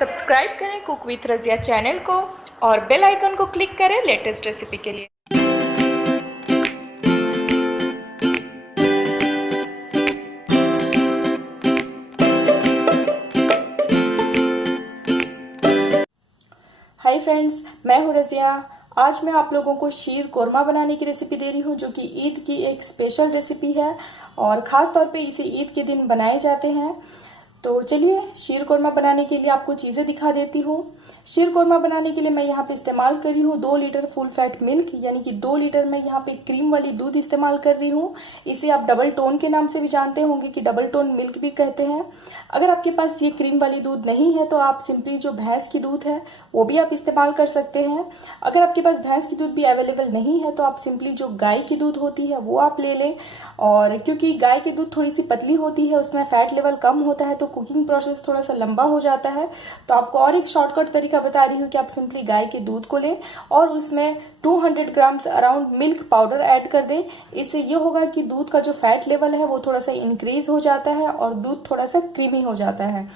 Subscribe करें cook with Razia channel को और बेल आइकन को क्लिक करें लेटेस्ट रेसिपी के लिए। हाय फ्रेंड्स, मैं हूँ रज़िया। आज मैं आप लोगों को शीर कोरमा बनाने की रेसिपी दे रही हूँ, जो कि ईद की एक स्पेशल रेसिपी है और ख़ास तौर पे इसे ईद के दिन बनाए जाते हैं। तो चलिए शीर कोरमा बनाने के लिए आपको चीज़ें दिखा देती हूँ। शीर कोरमा बनाने के लिए मैं यहाँ पे इस्तेमाल कर रही हूँ 2 लीटर फुल फैट मिल्क, यानी कि 2 लीटर मैं यहाँ पे क्रीम वाली दूध इस्तेमाल कर रही हूँ। इसे आप डबल टोन के नाम से भी जानते होंगे कि डबल टोन मिल्क भी कहते हैं। अगर आपके पास ये क्रीम वाली दूध नहीं है तो आप सिंपली जो भैंस की दूध है वो भी आप इस्तेमाल कर सकते हैं। अगर आपके पास भैंस की दूध भी अवेलेबल नहीं है तो आप सिंपली जो गाय की दूध होती है वो आप ले लें। और क्योंकि गाय की दूध थोड़ी सी पतली होती है, उसमें फैट लेवल कम होता है, तो कुकिंग प्रोसेस थोड़ा सा लंबा हो जाता है। तो आपको और एक शॉर्टकट तरीका बता रही हूँ कि आप सिंपली गाय के दूध को लें और उसमें 200 grams around milk powder add कर दें। इससे ये होगा कि दूध का जो फैट लेवल है वो थोड़ा सा इंक्रीज हो जाता है और दूध थोड़ा सा क्रीमी हो जाता है।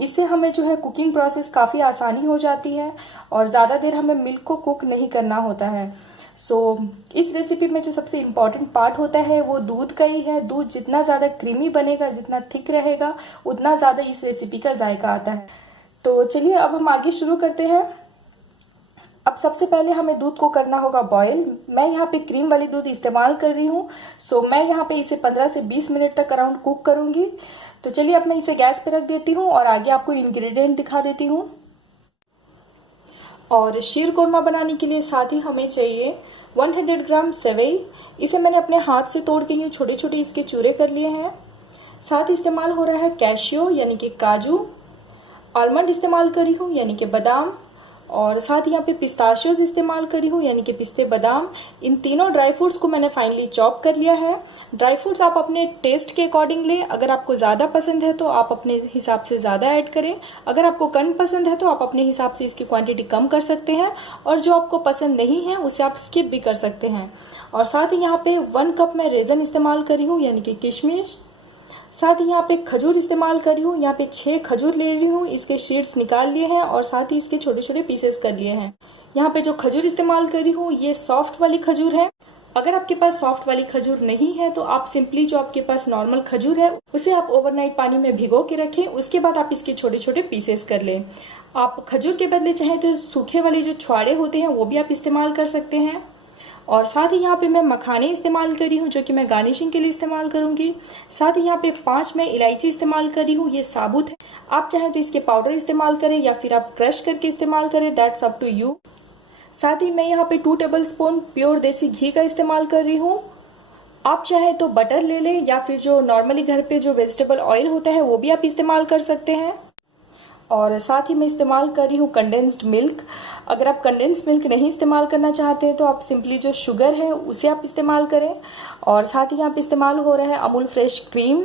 इससे हमें जो है कुकिंग प्रोसेस काफ़ी आसानी हो जाती है और ज़्यादा देर हमें मिल्क को कुक नहीं करना होता है। इस रेसिपी में जो सबसे इम्पॉर्टेंट पार्ट होता है वो दूध का ही है। दूध जितना ज़्यादा क्रीमी बनेगा, जितना थिक रहेगा, उतना ज़्यादा इस रेसिपी का जायका आता है। तो चलिए अब हम आगे शुरू करते हैं। अब सबसे पहले हमें दूध को करना होगा बॉयल। मैं यहाँ पे क्रीम वाली दूध इस्तेमाल कर रही हूँ। मैं यहाँ पे इसे 15 से 20 मिनट तक अराउंड कुक करूँगी। तो चलिए अब मैं इसे गैस पे रख देती हूँ और आगे आपको इंग्रेडिएंट दिखा देती हूँ। और शीर कोरमा बनाने के लिए साथ ही हमें चाहिए 100 ग्राम सेवई। इसे मैंने अपने हाथ से तोड़ के यूँ छोटे छोटे इसके चूरे कर लिए हैं। साथ ही इस्तेमाल हो रहा है कैशियो यानी कि काजू, आलमंड इस्तेमाल करी हूँ यानी कि बादाम, और साथ ही यहाँ पे पिस्ताशियोज इस्तेमाल करी हूँ यानी कि पिस्ते बादाम। इन तीनों ड्राई फ्रूट्स को मैंने फाइनली चॉप कर लिया है। ड्राई फ्रूट्स आप अपने टेस्ट के अकॉर्डिंग लें। अगर आपको ज़्यादा पसंद है तो आप अपने हिसाब से ज़्यादा ऐड करें। अगर आपको कम पसंद है तो आप अपने हिसाब से इसकी क्वांटिटी कम कर सकते हैं, और जो आपको पसंद नहीं है उसे आप स्किप भी कर सकते हैं। और साथ ही यहाँ पे 1 कप मैं रेजन इस्तेमाल करी हूँ यानी कि किशमिश। साथ ही यहाँ पे खजूर इस्तेमाल कर रही हूँ। यहाँ पे 6 खजूर ले रही हूँ। इसके शीड्स निकाल लिए हैं और साथ ही इसके छोटे छोटे पीसेस कर लिए हैं। यहाँ पे जो खजूर इस्तेमाल कर रही हूँ ये सॉफ्ट वाली खजूर है। अगर आपके पास सॉफ्ट वाली खजूर नहीं है तो आप सिंपली जो आपके पास नॉर्मल खजूर है उसे आप ओवरनाइट पानी में भिगो के रखें। उसके बाद आप इसके छोटे छोटे पीसेस कर लें। आप खजूर के बदले चाहे तो सूखे वाले जो छुआड़े होते हैं वो भी आप इस्तेमाल कर सकते हैं। और साथ ही यहाँ पे मैं मखाने इस्तेमाल करी हूँ जो कि मैं गार्निशिंग के लिए इस्तेमाल करूंगी। साथ ही यहाँ पे 5 मैं इलायची इस्तेमाल करी हूँ, ये साबुत है। आप चाहें तो इसके पाउडर इस्तेमाल करें या फिर आप क्रश करके इस्तेमाल करें, दैट्स अप टू यू। साथ ही मैं यहाँ पे 2 टेबल स्पून प्योर देसी घी का इस्तेमाल कर रही हूँ। आप चाहें तो बटर ले लें या फिर जो नॉर्मली घर पे जो वेजिटेबल ऑयल होता है वो भी आप इस्तेमाल कर सकते हैं। और साथ ही मैं इस्तेमाल कर रही हूँ कंडेंस्ड मिल्क। अगर आप कंडेंस्ड मिल्क नहीं इस्तेमाल करना चाहते हैं तो आप सिंपली जो शुगर है उसे आप इस्तेमाल करें। और साथ ही यहाँ पे इस्तेमाल हो रहा है अमूल फ्रेश क्रीम।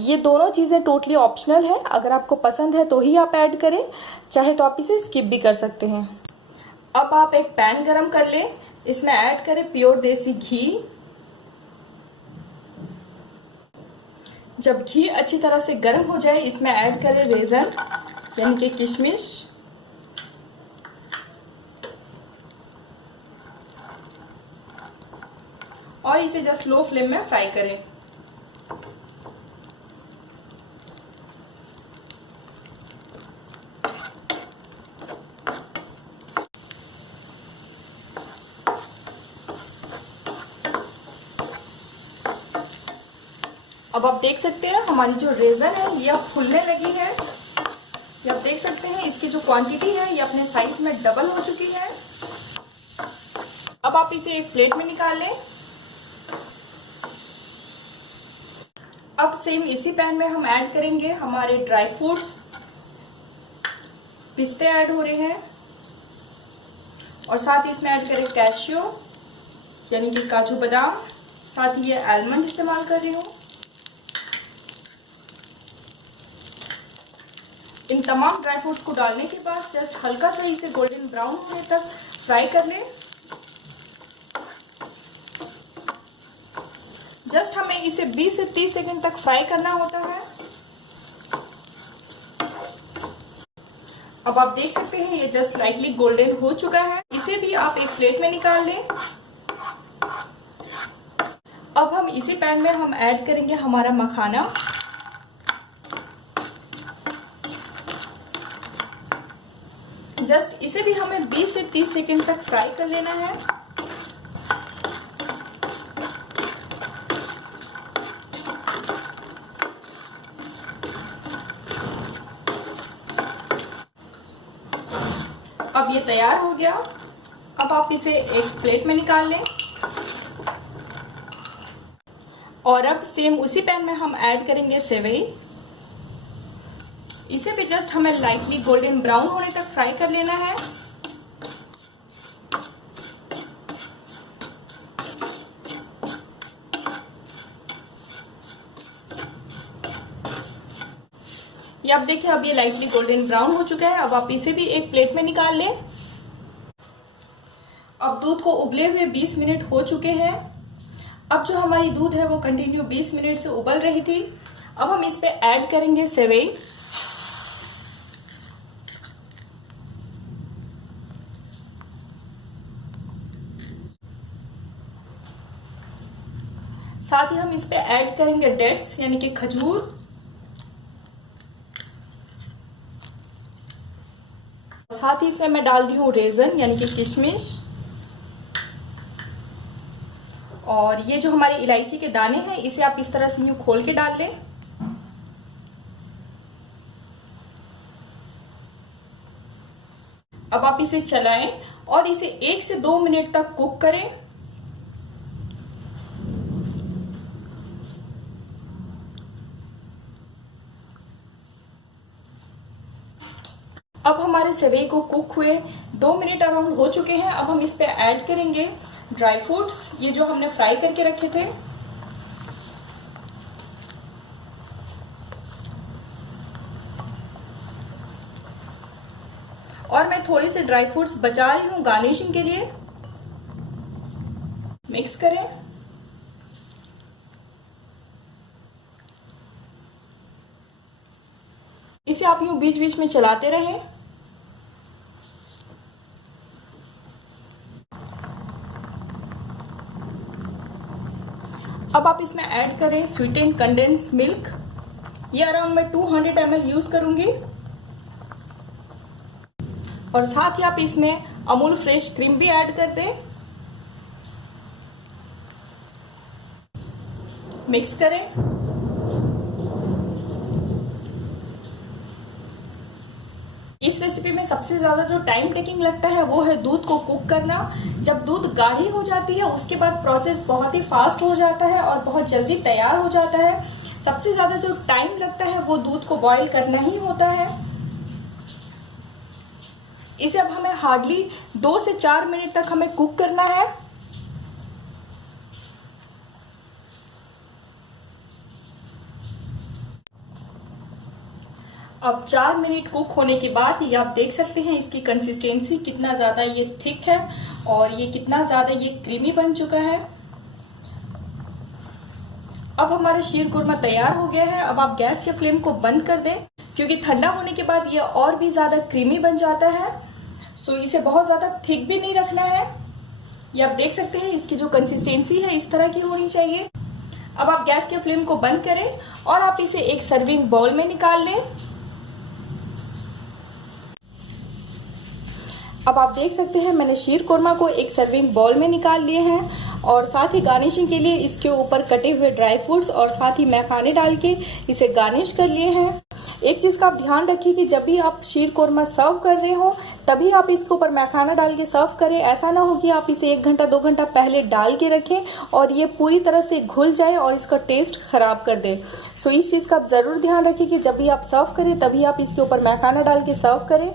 ये दोनों चीज़ें टोटली ऑप्शनल है। अगर आपको पसंद है तो ही आप ऐड करें, चाहे तो आप इसे स्किप भी कर सकते हैं। अब आप एक पैन गरम कर लें, इसमें ऐड करें प्योर देसी घी। जब घी अच्छी तरह से गर्म हो जाए इसमें ऐड करें रेजन यानी कि किशमिश। और इसे जस्ट लो फ्लेम में फ्राई करें। अब आप देख सकते हैं हमारी जो रेजन है ये अब फूलने लगी है। ये आप देख सकते हैं इसकी जो क्वांटिटी है ये अपने साइज में डबल हो चुकी है। अब आप इसे एक प्लेट में निकाल लें। अब सेम इसी पैन में हम ऐड करेंगे हमारे ड्राई फ्रूट्स। पिस्ते ऐड हो रहे हैं और साथ ही इसमें ऐड करें कैशियो यानी कि काजू बादाम। साथ ही ये आलमंड इस्तेमाल कर रही हूँ। इन तमाम ड्राई फ्रूट्स को डालने के बाद जस्ट हल्का सा इसे गोल्डन ब्राउन होने तक फ्राई कर लें। जस्ट हमें इसे 20 से 30 सेकंड तक फ्राई करना होता है। अब आप देख सकते हैं ये जस्ट लाइटली गोल्डन हो चुका है। इसे भी आप एक प्लेट में निकाल लें। अब हम इसी पैन में हम ऐड करेंगे हमारा मखाना। जस्ट इसे भी हमें 20 से 30 सेकंड तक फ्राई कर लेना है। अब ये तैयार हो गया। अब आप इसे एक प्लेट में निकाल लें। और अब सेम उसी पैन में हम ऐड करेंगे सेवई। इसे भी जस्ट हमें लाइटली गोल्डन ब्राउन होने तक फ्राई कर लेना है। ये आप देखिए अब ये लाइटली गोल्डन ब्राउन हो चुका है। अब आप इसे भी एक प्लेट में निकाल लें। अब दूध को उबले हुए 20 मिनट हो चुके हैं। अब जो हमारी दूध है वो कंटिन्यू 20 मिनट से उबल रही थी। अब हम इस पे ऐड करेंगे सेवई। साथ ही हम इस पे ऐड करेंगे डेट्स यानी कि खजूर। साथ ही इसमें मैं डाल रही हूँ रेजन यानी कि किशमिश। और ये जो हमारे इलायची के दाने हैं इसे आप इस तरह से यूं खोल के डाल लें। अब आप इसे चलाएं और इसे 1 से 2 मिनट तक कुक करें। अब हमारे सेवई को कुक हुए 2 मिनट अराउंड हो चुके हैं। अब हम इस पे ऐड करेंगे ड्राई फ्रूट्स, ये जो हमने फ्राई करके रखे थे। और मैं थोड़े से ड्राई फ्रूट्स बचा रही हूं गार्निशिंग के लिए। मिक्स करें। इसे आप यूं बीच बीच में चलाते रहें। अब आप इसमें ऐड करें स्वीटेंड कंडेंस मिल्क। ये अराउंड मैं 200 ml यूज करूंगी। और साथ ही आप इसमें अमूल फ्रेश क्रीम भी ऐड कर दें। मिक्स करें। इस रेसिपी में सबसे ज्यादा जो टाइम टेकिंग लगता है वो है दूध को कुक करना। जब दूध गाढ़ी हो जाती है उसके बाद प्रोसेस बहुत ही फास्ट हो जाता है और बहुत जल्दी तैयार हो जाता है। सबसे ज्यादा जो टाइम लगता है वो दूध को बॉईल करना ही होता है। इसे अब हमें हार्डली 2 से 4 मिनट तक हमें कुक करना है। अब 4 मिनट कुक होने के बाद ये आप देख सकते हैं इसकी कंसिस्टेंसी कितना ज्यादा ये थिक है और ये कितना ज्यादा ये क्रीमी बन चुका है। अब हमारा शीर कुरमा तैयार हो गया है। अब आप गैस के फ्लेम को बंद कर दें क्योंकि ठंडा होने के बाद ये और भी ज्यादा क्रीमी बन जाता है। सो इसे बहुत ज्यादा थिक भी नहीं रखना है। ये आप देख सकते हैं इसकी जो कंसिस्टेंसी है इस तरह की होनी चाहिए। अब आप गैस के फ्लेम को बंद करें और आप इसे एक सर्विंग बाउल में निकाल लें। अब आप देख सकते हैं मैंने शीर कोरमा को एक सर्विंग बाउल में निकाल लिए हैं और साथ ही गार्निशिंग के लिए इसके ऊपर कटे हुए ड्राई फ्रूट्स और साथ ही मखाने डाल के इसे गार्निश कर लिए हैं। एक चीज का आप ध्यान रखिए कि जब भी आप शीर कोरमा सर्व कर रहे हो तभी आप इसके ऊपर मखाना डाल के सर्व करें। ऐसा ना हो कि आप इसे 1 घंटा 2 घंटा पहले डाल के रखें और ये पूरी तरह से घुल जाए और इसका टेस्ट खराब कर दे। सो इस चीज का आप जरूर ध्यान रखिए कि जब भी आप सर्व करें तभी आप इसके ऊपर मखाना डाल के सर्व करें।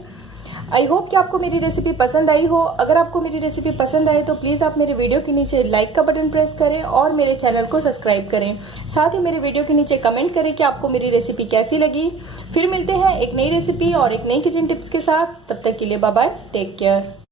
आई होप कि आपको मेरी रेसिपी पसंद आई हो। अगर आपको मेरी रेसिपी पसंद आए तो प्लीज़ आप मेरे वीडियो के नीचे लाइक का बटन प्रेस करें और मेरे चैनल को सब्सक्राइब करें। साथ ही मेरे वीडियो के नीचे कमेंट करें कि आपको मेरी रेसिपी कैसी लगी। फिर मिलते हैं एक नई रेसिपी और एक नई किचन टिप्स के साथ। तब तक के लिए बाय बाय, टेक केयर।